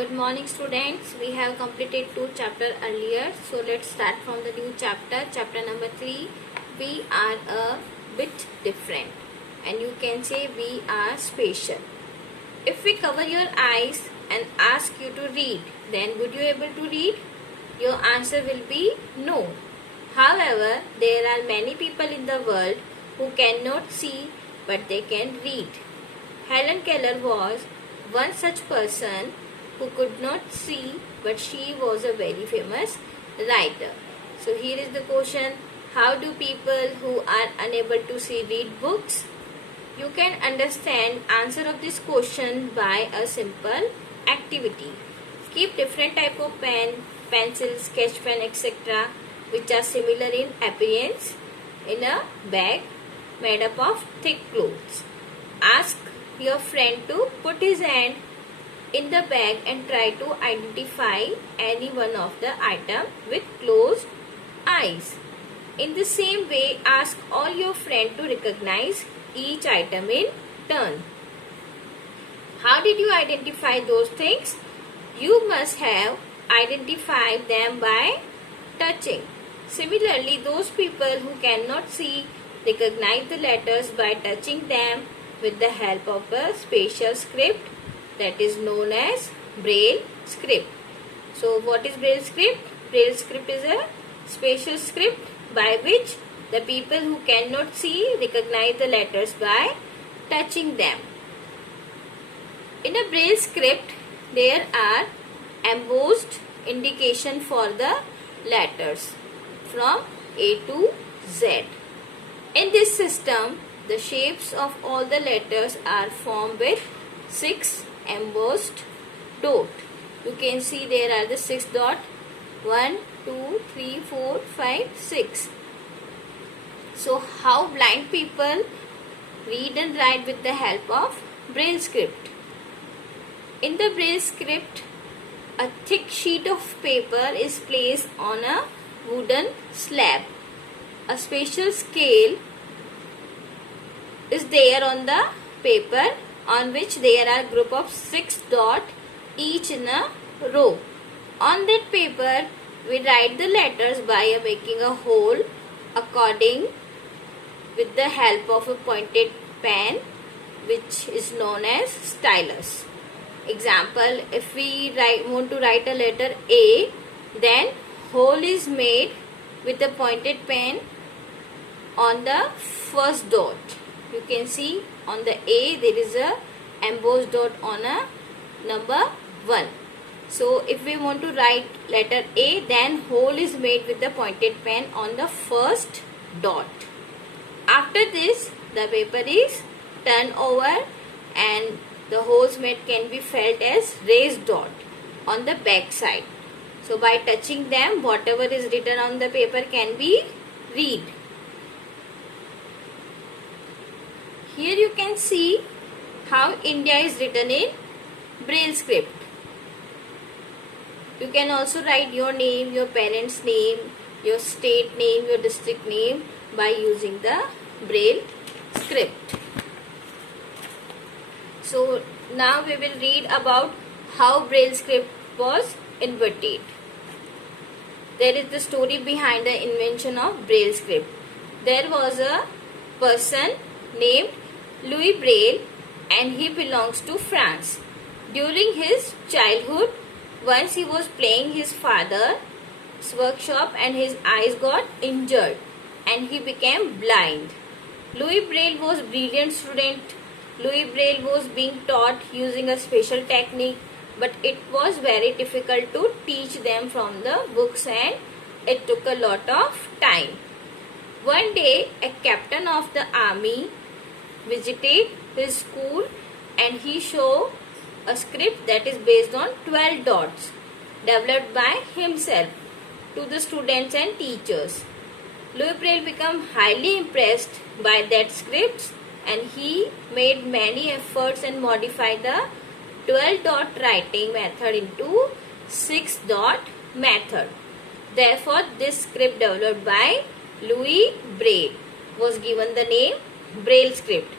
Good morning students. We have completed 2 chapters earlier. So let's start from the new chapter. Chapter number 3. We are a bit different. And you can say we are special. If we cover your eyes and ask you to read, then would you able to read? Your answer will be no. However, there are many people in the world who cannot see but they can read. Helen Keller was one such person who could not see, but she was a very famous writer. So here is the question: how do people who are unable to see read books? You can understand answer of this question by a simple activity. Keep different type of pen, pencil, sketch pen, etc., which are similar in appearance in a bag made up of thick cloths. Ask your friend to put his hand in the bag and try to identify any one of the item with closed eyes. In the same way, ask all your friends to recognize each item in turn. How did you identify those things? You must have identified them by touching. Similarly, those people who cannot see recognize the letters by touching them with the help of a special script that is known as Braille script. So what is Braille script? Braille script is a special script by which the people who cannot see recognize the letters by touching them. In a Braille script, there are embossed indication for the letters from A to Z. In this system, the shapes of all the letters are formed with 6 embossed dot. You can see there are the 6 dot. 1, 2, 3, 4, 5, 6. So how blind people read and write with the help of Braille script? In the Braille script, a thick sheet of paper is placed on a wooden slab. A special scale is there on the paper on which there are group of 6 dots each in a row. On that paper, we write the letters by making a hole according with the help of a pointed pen which is known as stylus. Example, if we want to write a letter A, then hole is made with a pointed pen on the first dot. You can see on the A there is a embossed dot on a number 1. So if we want to write letter A, then hole is made with the pointed pen on the first dot. After this, the paper is turned over and the holes made can be felt as raised dot on the back side. So by touching them, whatever is written on the paper can be read. Here you can see how India is written in Braille script. You can also write your name, your parents' name, your state name, your district name by using the Braille script. So now we will read about how Braille script was invented. There is the story behind the invention of Braille script. There was a person named Louis Braille and he belongs to France. During his childhood, once he was playing his father's workshop and his eyes got injured and he became blind. Louis Braille was a brilliant student. Louis Braille was being taught using a special technique, but it was very difficult to teach them from the books and it took a lot of time. One day, a captain of the army visited his school and he showed a script that is based on 12 dots developed by himself to the students and teachers. Louis Braille became highly impressed by that script and he made many efforts and modified the 12 dot writing method into 6 dot method. Therefore, this script developed by Louis Braille was given the name Braille script.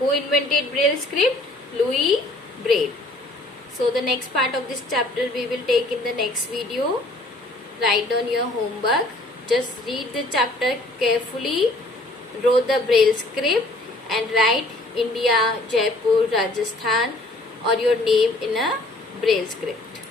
Who invented Braille script? Louis Braille. So the next part of this chapter we will take in the next video. Write down your homework. Just read the chapter carefully, draw the braille script and write India, Jaipur, Rajasthan or your name in a braille script.